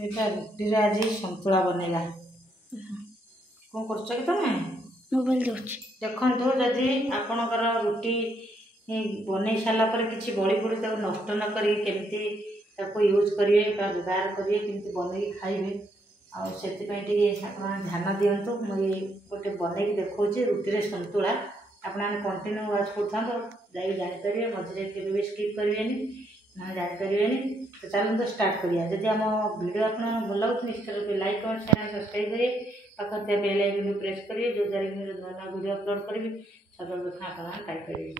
ଏଇଟା ରୁଟିରେ ଆଜି ସନ୍ତୁଳା ବନେଇବା। କ'ଣ କରୁଛ କି ତମେ? ମୋବାଇଲ ଦେଖୁଛି। ଦେଖନ୍ତୁ, ଯଦି ଆପଣଙ୍କର ରୁଟି ବନେଇ ସାରିଲା ପରେ କିଛି ବଳି ପଡ଼ି ତାକୁ ନଷ୍ଟ ନ କରି କେମିତି ତାକୁ ୟୁଜ୍ କରିବେ ବା ବ୍ୟବହାର କରିବେ, କେମିତି ବନେଇକି ଖାଇବେ, ଆଉ ସେଥିପାଇଁ ଟିକେ ଆପଣ ଧ୍ୟାନ ଦିଅନ୍ତୁ। ମୁଁ ଏଇ ଗୋଟେ ବନେଇକି ଦେଖାଉଛି ରୁଟିରେ ସନ୍ତୁଳା। ଆପଣମାନେ କଣ୍ଟିନ୍ୟୁ ୱାଚ୍ କରୁଥାନ୍ତୁ, ଯାଇକି ଜାଣିପାରିବେ। ମଝିରେ କେବେ ବି ସ୍କିପ୍ କରିବେନି, ନହେଲେ ଜାଣିପାରିବେନି। ତ ଚାଲନ୍ତୁ ଷ୍ଟାର୍ଟ କରିବା। ଯଦି ଆମ ଭିଡ଼ିଓ ଆପଣଙ୍କୁ ଭଲ ଲାଗୁଛି ନିଶ୍ଚିତ ରୂପେ ଲାଇକ୍ କମେଣ୍ଟ ସେୟାର ସବସ୍କ୍ରାଇବ୍ କରିବେ। ପାଖରେ ଥିବା ବେଲ୍ ଆଇକନ୍କୁ ପ୍ରେସ୍ କରିବେ, ଯେଉଁଦ୍ୱାରା କି ନୂଆ ନୂଆ ଭିଡ଼ିଓ ଅପଲୋଡ଼ କରିବି ସର୍ବପ୍ରଥମେ ଆପଣମାନେ ପାଇପାରିବେ।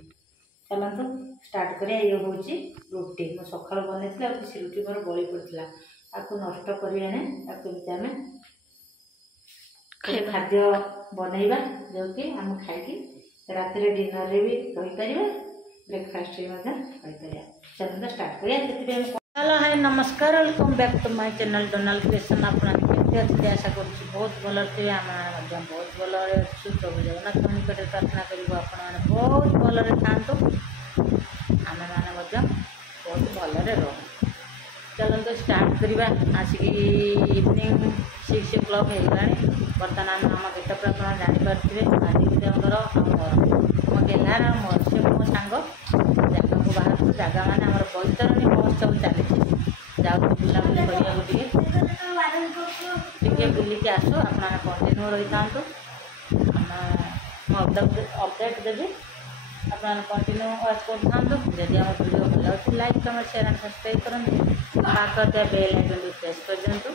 ଚାଲନ୍ତୁ ଷ୍ଟାର୍ଟ କରିବା। ଇଏ ହେଉଛି ରୁଟି। ମୁଁ ସକାଳୁ ବନେଇଥିଲି, ଆଉ କିଛି ରୁଟି ମୋର ବଳି ପଡ଼ିଥିଲା, ତାକୁ ନଷ୍ଟ କରିବା ନାହିଁ। ତାକୁ ଏମିତି ଆମେ ଖାଦ୍ୟ ବନେଇବା ଯେଉଁକି ଆମେ ଖାଇକି ରାତିରେ ଡିନରରେ ବି ରହିପାରିବା, ବ୍ରେକଫାଷ୍ଟରେ ମଧ୍ୟ ରହିପାରିବା। ଚାଲନ୍ତୁ ଷ୍ଟାର୍ଟ କରିବା। ସେଥିପାଇଁ ହ୍ୟାଲୋ, ହାଇ, ନମସ୍କାର, welcome back to my channel Donald creation. ଆପଣମାନେ କେମିତି ଅଛନ୍ତି? ଆଶା କରୁଛି ବହୁତ ଭଲରେ ଥିବେ। ଆମେ ମଧ୍ୟ ବହୁତ ଭଲରେ ଅଛୁ। ପ୍ରଭୁ ଜଗନ୍ନାଥଙ୍କ ନିକଟରେ ପ୍ରାର୍ଥନା କରିବୁ ଆପଣମାନେ ବହୁତ ଭଲରେ ଥାଆନ୍ତୁ, ଆମେମାନେ ମଧ୍ୟ ବହୁତ ଭଲରେ ରହୁ। ଚାଲନ୍ତୁ ଷ୍ଟାର୍ଟ କରିବା। ଆସିକି ଇଭିନିଂ 6 o'clock ହେଇଗଲାଣି। ବର୍ତ୍ତମାନ ଆମ ଗେଟଅପ୍ରେ ଆପଣ ଜାଣିପାରୁଥିବେ। ଆଜି ଗୋଟେ ଆମର ମୋ ଗେହ୍ଲାର ଆଉ ମୋର, ସେ ମୋ ସାଙ୍ଗ, ଜାଗାକୁ ବାହାରୁଛୁ। ଜାଗା ମାନେ ଆମର ବୈତରଣୀ ମହୋତ୍ସବ ଚାଲିଛି। ଯାଉଛୁ ବୁଲାବୁଲି କରିବାକୁ, ଟିକେ ବୁଲିକି ଆସୁ। ଆପଣମାନେ କଣ୍ଟିନ୍ୟୁ ରହିଥାନ୍ତୁ। ମୁଁ ଅପଡ଼େଟ୍ ଦେବି, ଆପଣମାନେ କଣ୍ଟିନ୍ୟୁ ୱାଚ୍ କରୁଥାନ୍ତୁ। ଯଦି ଆମ ଭିଡ଼ିଓ ଭଲ ଲାଗୁଛି like comment share and subscribe କରନ୍ତୁ। ପାଖରେ ଥିବା ବେଲ୍ ଆଇକନ୍କୁ ପ୍ରେସ୍ କରିଦିଅନ୍ତୁ,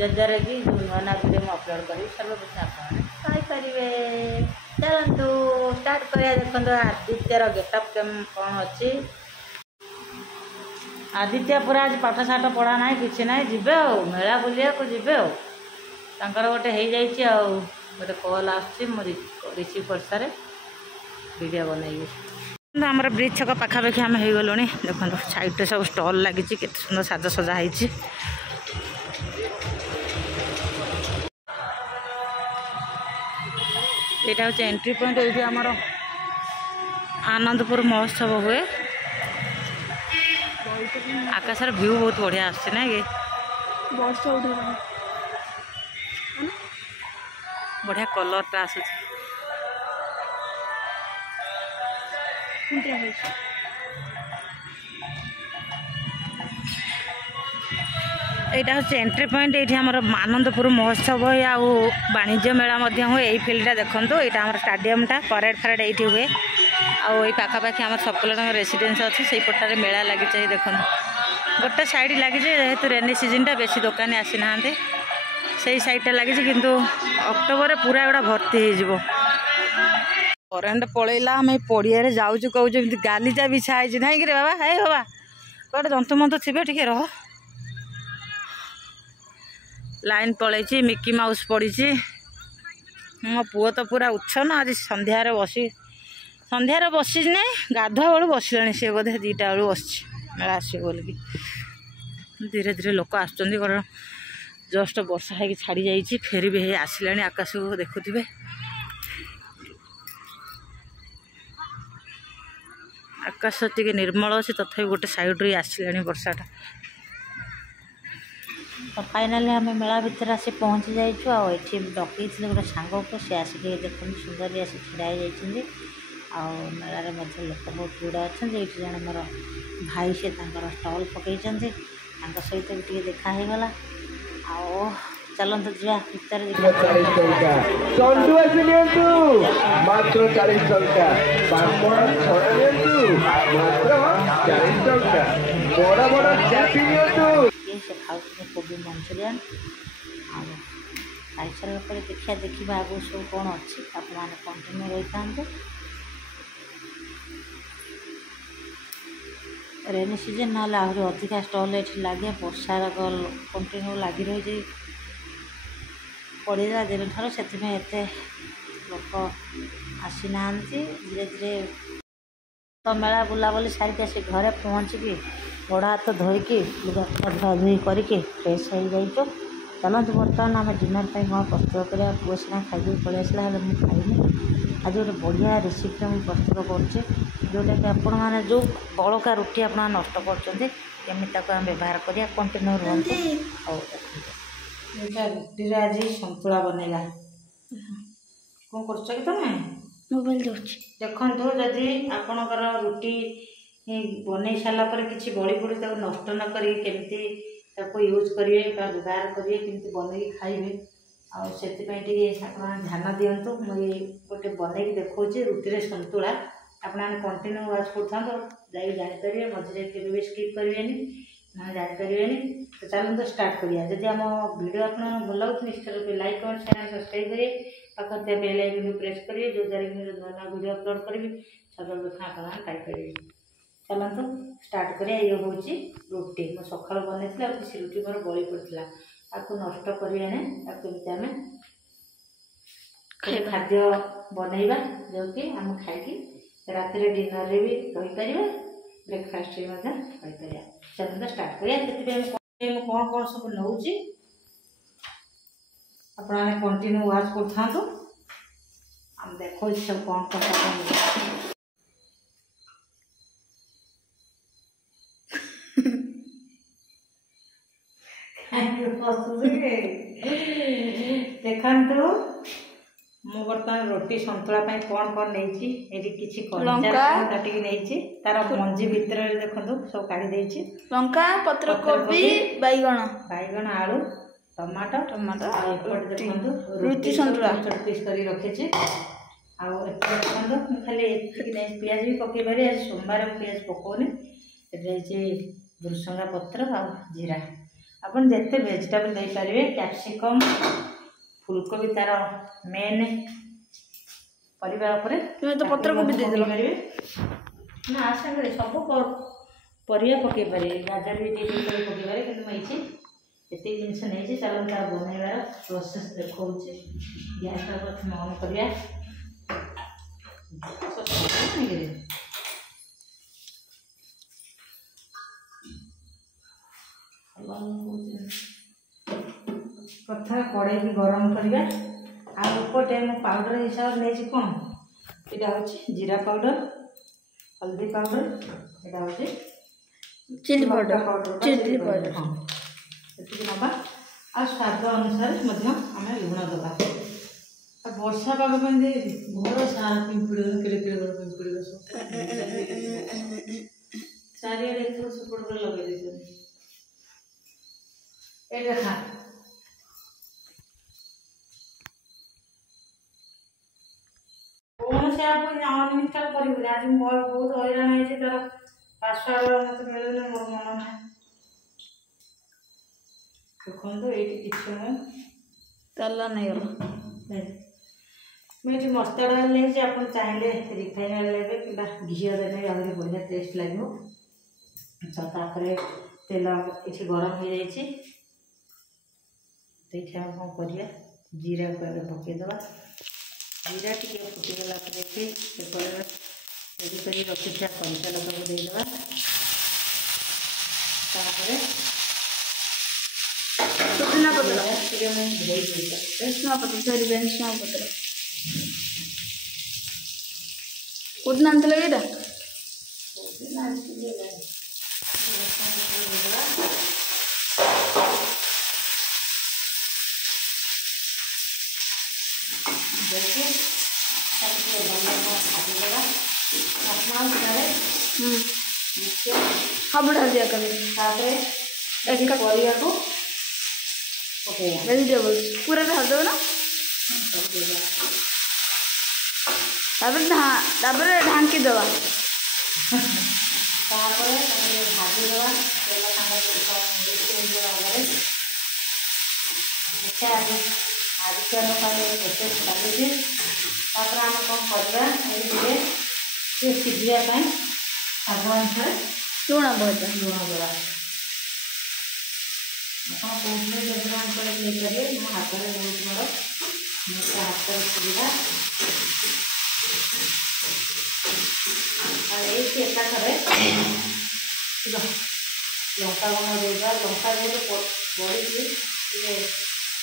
ଯଦ୍ୱାରା କି ଯେଉଁ ନୂଆ ନୂଆ ଭିଡ଼ିଓ ମୁଁ ଅପଲୋଡ଼ କରିବି ସର୍ବପ୍ରଥମେ ଆପଣମାନେ ପାଇପାରିବେ। ଚାଲନ୍ତୁ ଷ୍ଟାର୍ଟ କରିବା। ଦେଖନ୍ତୁ ଆଦିତ୍ୟର ଗେଟଅପ୍ କ'ଣ ଅଛି। ଆଦିତ୍ୟ ପୁରା ଆଜି ପାଠଶାଠ ପଢ଼ା ନାହିଁ, କିଛି ନାହିଁ, ଯିବେ ଆଉ ମେଳା ବୁଲିବାକୁ ଯିବେ ଆଉ। ତାଙ୍କର ଗୋଟେ ହେଇଯାଇଛି, ଆଉ ଗୋଟେ କଲ୍ ଆସୁଛି, ମୁଁ ରିସିଭ୍ କରିସାରେ ଭିଡ଼ିଓ ବନେଇବି। ଆମର ବ୍ରିଜ୍ ଛକ ପାଖାପାଖି ଆମେ ହେଇଗଲୁଣି। ଦେଖନ୍ତୁ ସାଇଡ଼୍ରେ ସବୁ ଷ୍ଟଲ୍ ଲାଗିଛି, କେତେ ସୁନ୍ଦର ସାଜସଜା ହେଇଛି। ଏଇଟା ହେଉଛି ଏଣ୍ଟ୍ରି ପଏଣ୍ଟ। ଏଇଠି ଆମର ଆନନ୍ଦପୁର ମହୋତ୍ସବ ହୁଏ। ଆକାଶର ଭିଉ ବହୁତ ବଢ଼ିଆ ଆସୁଛି, ନାଇଁ କି? ବଢ଼ିଆ କଲର୍ଟା ଆସୁଛି। এইটা হচ্ছে এন্ট্রি পয়েন্ট। এইটি আমার আনন্দপুর মহোৎসব হয়, আউ বাণিজ্য মেলা মধ্যে হুয়ে। এই ফিল্ডটা দেখুন, এইটা আমার স্টাডিয়ামটা, পরেড ফরেড এইটি হুয়ে। আউ এই পাখাপাখি আমার সবকলর রেসিডেন্স আছে, সেই পটারে মেলা লাগিছে। দেখুন গোটে সাইড লাগিছে, যেহেতু রেনি সিজনটা বেশি দোকানী আসি না, সেই সাইডটা লাগিছে, কিন্তু অক্টোবরে পুরা এগুলা ভর্তি হয়ে যাব। করেন্ট পড়াইলা, আমি পড়িয়ারে যাচ্ছু কৌଛୁ, এমনি গালিচা বিছা হয়েছি, নাইকি রে বাবা? এই বাবা কোটে জন্তু মন্তু থিবে, টিকে রহ। লাইন পড়াইছি, মিকি মাউস পড়িছি। ମୋ ପୁଅ ତ ପୁରା ଉଚ୍ଛନ୍ନ। ଆଜି ସନ୍ଧ୍ୟାରେ ବସିଛି ନାହିଁ, ଗାଧୁଆ ବେଳୁ ବସିଲାଣି। ସେ ବୋଧେ 2ଟା ବେଳୁ ବସିଛି ମେଳା ଆସିବ ବୋଲିକି। ଧୀରେ ଧୀରେ ଲୋକ ଆସୁଛନ୍ତି, କାରଣ ଜଷ୍ଟ ବର୍ଷା ହେଇକି ଛାଡ଼ି ଯାଇଛି। ଫେରି ବି ହେଇ ଆସିଲାଣି, ଆକାଶକୁ ଦେଖୁଥିବେ। ଆକାଶ ଟିକେ ନିର୍ମଳ ଅଛି, ତଥାପି ଗୋଟେ ସାଇଡ଼୍ରୁ ଆସିଲାଣି ବର୍ଷାଟା। ତ ଫାଇନାଲି ଆମେ ମେଳା ଭିତରେ ଆସି ପହଞ୍ଚି ଯାଇଛୁ। ଆଉ ଏଠି ଡକେଇଥିଲେ ଗୋଟେ ସାଙ୍ଗକୁ, ସେ ଆସିକି ଦେଖନ୍ତୁ ସୁନ୍ଦରୀ ଆସି ଛିଡ଼ା ହେଇଯାଇଛନ୍ତି। ଆଉ ମେଳାରେ ମଧ୍ୟ ଲୋକ ବହୁତ ଭିଡ଼ ଅଛନ୍ତି। ଏଇଠି ଜଣେ ମୋର ଭାଇ, ସେ ତାଙ୍କର ଷ୍ଟଲ୍ ପକାଇଛନ୍ତି, ତାଙ୍କ ସହିତ ବି ଟିକେ ଦେଖା ହେଇଗଲା। ଆଉ ଚାଲନ୍ତୁ ଯିବା ଭିତରେ। ସେ ଖାଉଥିଲେ କୋବି ମଞ୍ଚୁରିଆନ୍। ଆଉ ଖାଇସାରିଲା ପରେ ଦେଖିବା ଆଗକୁ ସବୁ କ'ଣ ଅଛି। ଆପଣମାନେ କଣ୍ଟିନ୍ୟୁ ରହିଥାନ୍ତୁ। ରେନି ସିଜନ୍ ନହେଲେ ଆହୁରି ଅଧିକା ଷ୍ଟଲ୍ ଏଠି ଲାଗେ। ବର୍ଷାର କଣ୍ଟିନ୍ୟୁ ଲାଗି ରହିଛି ପଡ଼ିଲା ଦିନଠାରୁ, ସେଥିପାଇଁ ଏତେ ଲୋକ ଆସିନାହାନ୍ତି। ଧୀରେ ଧୀରେ ତ ମେଳା ବୁଲାବୁଲି ସାରିକି ଆସି ଘରେ ପହଞ୍ଚିକି ଗୋଡ଼ ହାତ ଧୋଇକି ଲୁଗାପଟା ଧୁଆଧୁଇ କରିକି ଫ୍ରେଶ୍ ହେଇଯାଇଛୁ। ଚାଲନ୍ତୁ ବର୍ତ୍ତମାନ ଆମେ ଡିନର୍ ପାଇଁ କ'ଣ ପ୍ରସ୍ତୁତ କରିବା। ପୁଅ ସିନା ଖାଇଦେଇ ପଳେଇ ଆସିଲା, ହେଲେ ମୁଁ ଖାଇନି। आज गोटे बढ़िया रेसिपी मुझे प्रस्तुत करुँचे जोटा कि आपण मैंने जो बड़का रुटी आप नष्ट करमी आम व्यवहार करिया कंटिन्यू रुहतु। और रुटी आज संतुला बनैला कौन कर तुम मोबाइल देखु जदि आपणकर रुटी बन सारापर कि बड़ी पड़ी नष्ट न करी यूज करेंगे व्यवहार करेंगे केमती बनई खाइबे से ध्यान दिंतु मुझे गोटे बनई देखा रुटी सतुला आपने कंटिन्यू वाच कर जापर मझे के स्किप करेंगे ना जापर तो चलते स्टार्ट करिया। जदि आम वीडियो आप भल लगे निश्चित लाइक कमेंट शेयर सब्सक्राइब करेंगे पाखे बेल आइकन प्रेस करेंगे जो द्वारा कि नया वीडियो अपलोड करी सर्वप्रथम आप पाइपर। चलते स्टार्ट करिया। ये हूँ रुटी मैं सकाल बनई किसी रुटी मोर बड़ी पड़ता आपको नष्ट करें आम खाद्य बनइबा जो कि आम खाई राति डिनर भी रहीपर ब्रेकफास्ट रहीपर। चलते स्टार्ट करें कौन कौन सब नौ आपने कंटिन्यू वाच कर देखो सब कौन कौन देखु मु बर्तमान रोटी सतुला कौन कौन नहीं किसी काटिकी नहीं तार मंजी भितर देखो सब काढ़ी लंका पत्र कोबी बैगण बैगण आलू टमाटो टमाटो देखो रुटी सतुला छोट पीस कर रखी देखो खाली पियाज भी पकई पारि आज सोमवार पियाज पकाउनी भृसंगा पत्र आ जीरा आपन जिते भेजिटेबल दे पारे कैप्सिकम फुलकोबी तार मेन परिवार तो पत्र कोबी दे पारे ना सागर सब परिया पकई पारे गाजर भी पकई पारे कि मुझे ये जिनस नहीं चलो तार बनइबार प्रोसेस देखा गैस प्रथम ऑन करिया प्रथम कड़े भी गरम करवा आपटे मो पाउडर हिसाब से नहीं कौन यहाँ हूँ जीरा पाउडर हल्दी पाउडर यहाँ हूँ चिली पाउडर हाँ ये नवा आ स्वाद अनुसार आम लुण दबा वर्षा पाग घर सारा पिंपुड़ किड़े पिंपुड़ चारिड़े सपोर्ट कर लगे खा कौन से आप अनइंस्टॉल करेंगे आज मोर बहुत हैरान है तार पासवर्ड मत मिलूनी मोर मन ना देखो ये तेल नहीं गला मुझे मस्टर्ड ऑयल नहीं आप चाहिए रिफाइन ऑयल लेते कि घी देने आगे बढ़िया टेस्ट लगे। तापर तेल ये गरम हो जाए कौन करिया जीरा को आगे पकईदे जीरा टी फुटीगला रेडी कर रखी कंचा लगा को देदेबा पुदीना पत्र भेसुआ पत्र सॉरी भेसुआ पत्र पुदीना अंत लगे सब डाल दिया कभी वेजिटेबल्स पूरा ढाल दो ना ढांकी दवा भाजीदे तेल प्रोसेस चलुचे आम कौन करवा सीझापी स्वाद अनुसार लुण भजा लुण देवा आप कौन नहीं पारे मो हाथ में बहुत मोर मुझे हाथ सुविधा एकाथरे लंका गुण देगा लंका गुण बढ़ी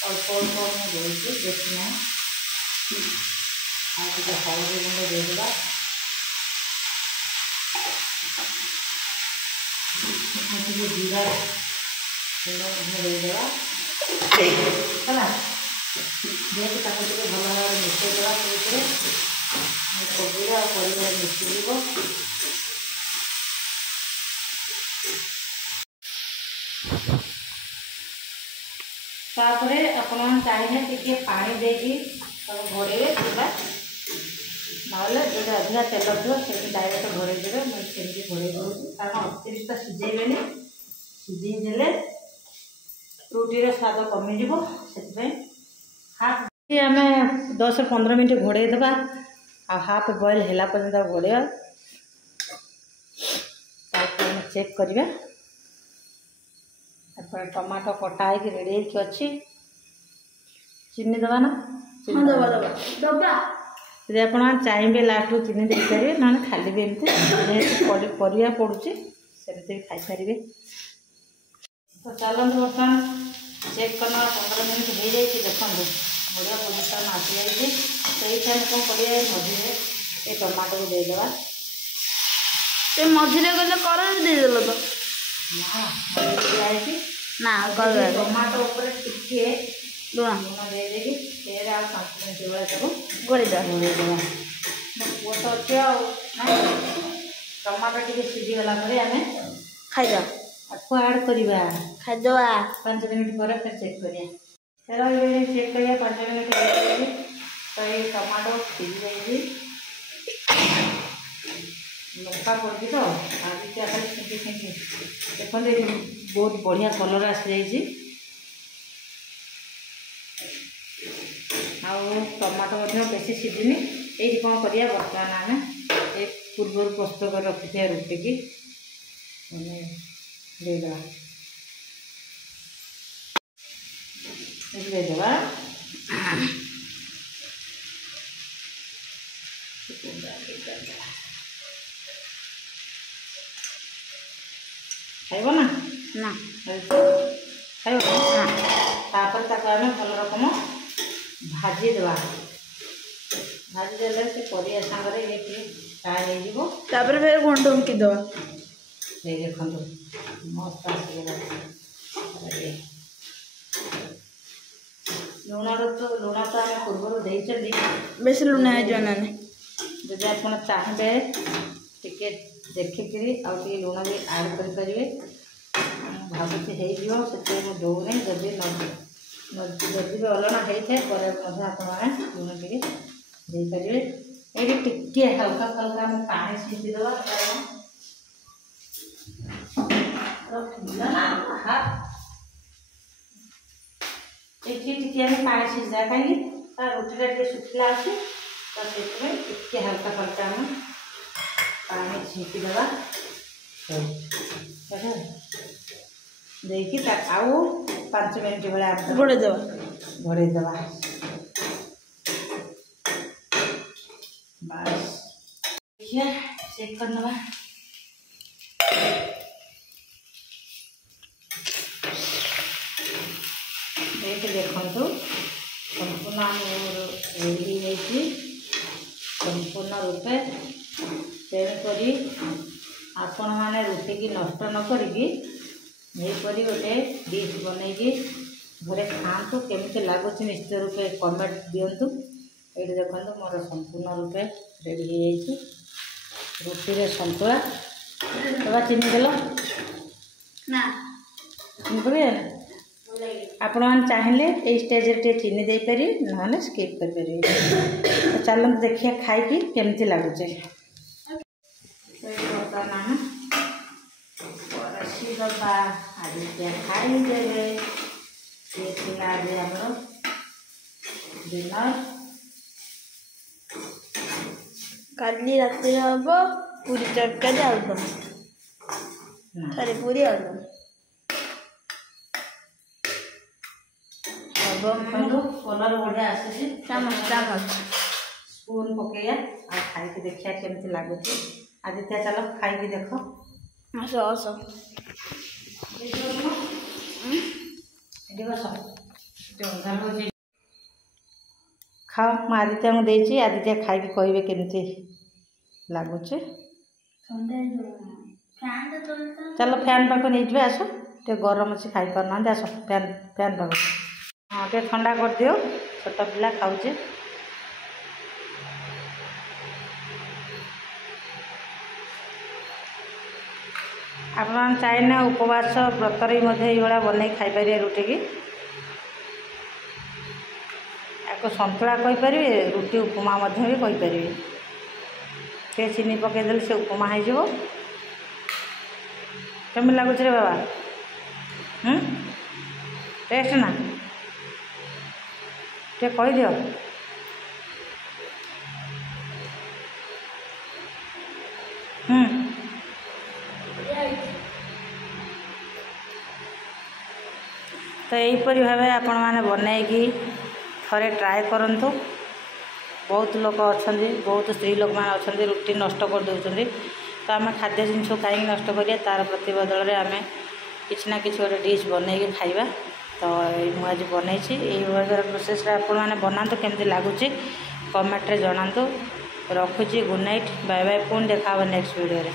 अल्प अल्प देती बेसी ना टे हल्दी गुंड देदेवा टे जीरा गुंड देदेवा है जेहेतु ताको टे भल भाव मिसईदेवा से कोबी और परिवार मिसईज तापर आपण चाहिए टे पानी देकी घोड़े ना जो अधिका तेल थो से डायरेक्ट घोड़े देवे मुझे घोड़े दूँ कारण अतिरिक्त सीझेबे सीझेदे रुटीर स्वाद कमिज से हाफ आम 10-15 मिनट घोड़े देवा आ हाफ बॉयल है पर्यटन घोड़े चेक करवा टमाटो कटा है रेडी अच्छी चीनी दबा ना दबा दबा दबा यदि आप चाहिए लास्ट चीनी देपारे ना खाली भी एमती जेहेतु परिया पड़ुची सेमती भी खाईपारे। तो चलते बर्तमान चेक करना 15 मिनट हो जाए देखो बढ़िया पोजिशन आसी जाइए तो ये कौन करिए मझे ये टमाटो को देदेवा ते मझिरे गले करंट देदेलो तो ना ना टमाटो ऊपर टिके लुण लुण देदेवी फिर आ 5 मिनट बेले तक गोड़ेदेवा घोड़ेदेवा पुओ तो अच्छे टमाटो टे सीझीगला आम खाइद आपको ऐड करवा खाइदवा 5 मिनट पर फिर चेक करिए चलो ये चेक करिए 5 मिनट तो ये टमाटो सीझी जाइए लंका पड़ी तो आज क्या खाली छेंकी छेंकी देखते बहुत बढ़िया कलर आसी जाइए टमाटो बेसी सीझिनी ये कौन करिया बर्तमान आम ये पूर्व प्रस्तुत कर रखी थे रुटी की देदेवा देदेवा खाइब ना ना खाइब ना तापर ताको आम भल रकम भाजीदेवा भाजीदेले से परिया सांगे ये फ्राए हो तापर फिर गुंड ढुंकी दवा देखो मस्त आसगला लुण तो आम पूर्व देती बेस लुण है जदि आप चाहिए टे देखिक आउे लुण भी आड करें भावुँ से दौनी जदि जदि भी अलना होता है आपने लुण टे देपारे ये टिके हल्का हल्का आम पानी छींचीदेवा ये टिके आम पानी छींचदा कहीं रुटीटा टे सुखला अच्छे तो से हल्का हल्का आम पानी छींचीदेवा देखिए आउ 5 मिनट भाया गोड़ेदेवा घोड़ेदेवा बस देखिए चेक करना देखो संपूर्ण रेडी हो संपूर्ण रूपे तेणुक आपण मैंने रुटी की नष्ट न करी गोटे डिश बनईकि घरे खातु केमी लगुच निश्चय रूपे कमेंट दिंतु ये देखो मोर संपूर्ण रूपे रेडी हो रुटी रे संतुला तो चीनी देल ना चीनी पड़े आपण चाहिए ये स्टेज टे चीनी दे पारि ना स्किप कर पारि तो चलते देखिए खाई केमती लगुचे बर्तमान परसी दबा आदित्य खाईदे ये आज आम डिनर काली रात हम पूरी तरकारी आलुदम सॉरी पूरी आलुदम कलर बढ़िया आसी चामच चामच स्पून पकईया आ खाई देखिया केमती लगुच आदित्य चलो खाई देख आस आस खाओ ମୁଁ ଆଦିତ୍ୟଙ୍କୁ ଦେଇଛି ଆଦିତ୍ୟ ଖାଇକି କହିବେ କେମିତି ଲାଗୁଛି। ଚାଲ ଫ୍ୟାନ୍ ପାଖକୁ ନେଇଯିବେ ଆସ ଟିକେ ଗରମ ଅଛି ଖାଇପାରୁନାହାନ୍ତି ଆସ ଫ୍ୟାନ୍ ପାଖକୁ ହଁ ଟିକେ ଥଣ୍ଡା କରିଦିଅ ଛୋଟ ପିଲା ଖାଉଛି। ଆପଣମାନେ ଚାହିଁଲେ ଉପବାସ ବ୍ରତରେ ମଧ୍ୟ ଏଇଭଳିଆ ବନେଇ ଖାଇପାରିବେ ରୁଟିକି। ୟାକୁ ସନ୍ତୁଳା କହିପାରିବେ ରୁଟି ଉପମା ମଧ୍ୟ ବି କହିପାରିବେ। ଟିକେ ଚିନି ପକାଇଦେଲେ ସେ ଉପମା ହେଇଯିବ। କେମିତି ଲାଗୁଛି ରେ ବାବା? ଟେଷ୍ଟ ନା ଟିକେ କହିଦିଅ। तो यहीपरि भाव आपण मैंने बनईकि थे ट्राए करूँ। बहुत लोग अच्छा बहुत स्त्री लोक मैंने अच्छा रुटी नष्ट कर दौरान तो आम खाद्य जिनस कहीं नष्ट करिए तार प्रतिबदल में आम किसी ना किसी गोटे डिश बनईकि खाइबा। तो मुझे बनई प्रोसेस आपण मैंने बनातु केमती लगुच कमेंट रे जनातु। रखुची गुड नाइट बाय बाय पुणी देखा नेक्स्ट वीडियो रे।